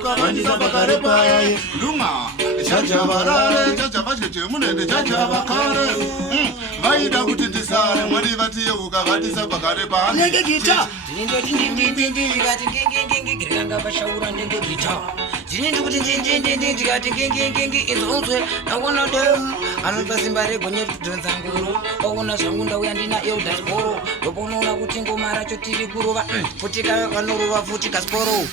Kabandisa bakare paye lunga chacha barare chacha bacheche munende chacha bakare vaida kuti tisare mwadi vatiye ukavadisa bakare paye nenge gita ndindi ngati ngingi ngiranga bashaura nenge gita ndindi kuti ndindi ngati ngingi izonzwe naona dem anopa simba regonye tudonza nguru ona zvangu ndauya ndina eudasboro ndoponoona kuti ngoma racho tiri kurova futika vanorova futika sporo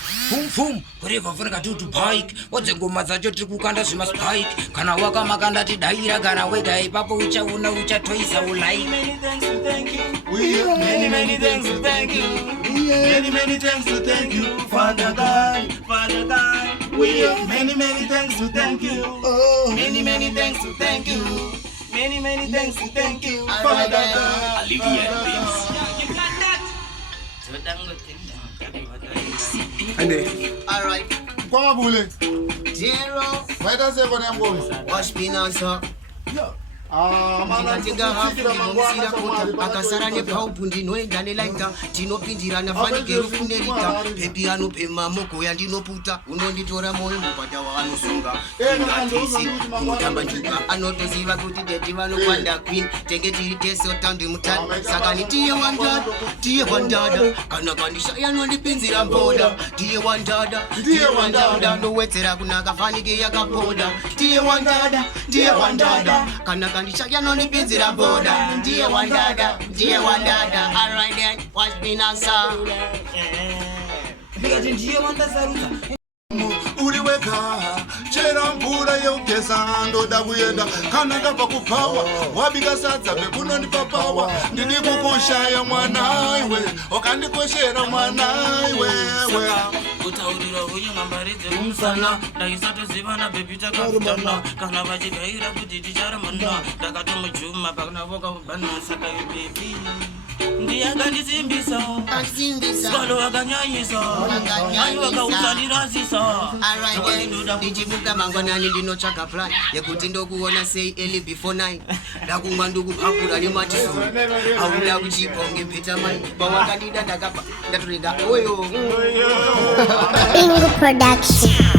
vum kureva funeka tutu bike wadze ngoma dzacho tiri kukanda zvimaspike kana wakamakanda tidaira kana wega ipapo uchaona uchatoisa ulike. Many thanks to thank you. Many thanks to thank you, Father God. We have many thanks to thank you. Oh, many thanks to thank you. Many thanks to thank you, Father God. Olivia Prince. All right. Kwa bule. Zero. Vaita seko na ngoma. Wash me now, sir. Mana tinga hafu msira kota akasara ne paupu ndinoenda ne laita tinopindirana fanike rufunerita pepi anopema moko yandinoputa unonditora moyo mubata wanosunga ngatizi mutamba njuka anotoziva kuti dedi vanopanda queen tenge tiri teso tandi mutani saka nitiye wandada kana kandishaya nondipinzira mboda tiye wandada nowedzera kunaka fanike yakapoda tiye wandada kana kandishaya nondipinzira mboda ndiye wandada all right then watch me now sir ndikati ndiye wandasarudza uliweka chera mvura yeugesa ndoda kuyenda kana ndabva kupawa wabika sadza pekunondipa pawa ndiri kukushaya mwanaiwe wakandikoshera mwanaiwe kutaurira uyu mambaridze kumusana ndaisatozivana bebi takafutana kana vachigaira kuti ticharamana ndakatomujuma pakanavoka kubhana saka bebi ndiyakandisimbisa skolo wakanyanyisa ai wakausandirasisa ndichimuka mangwanani ndinotsvaga plan yekuti ndokuona sei early before 9 ndakumwa ndokupakura nematisoro auda kuchiponge mpeta mai pawakandida ndakapa ndatorega oyo Bingo Production.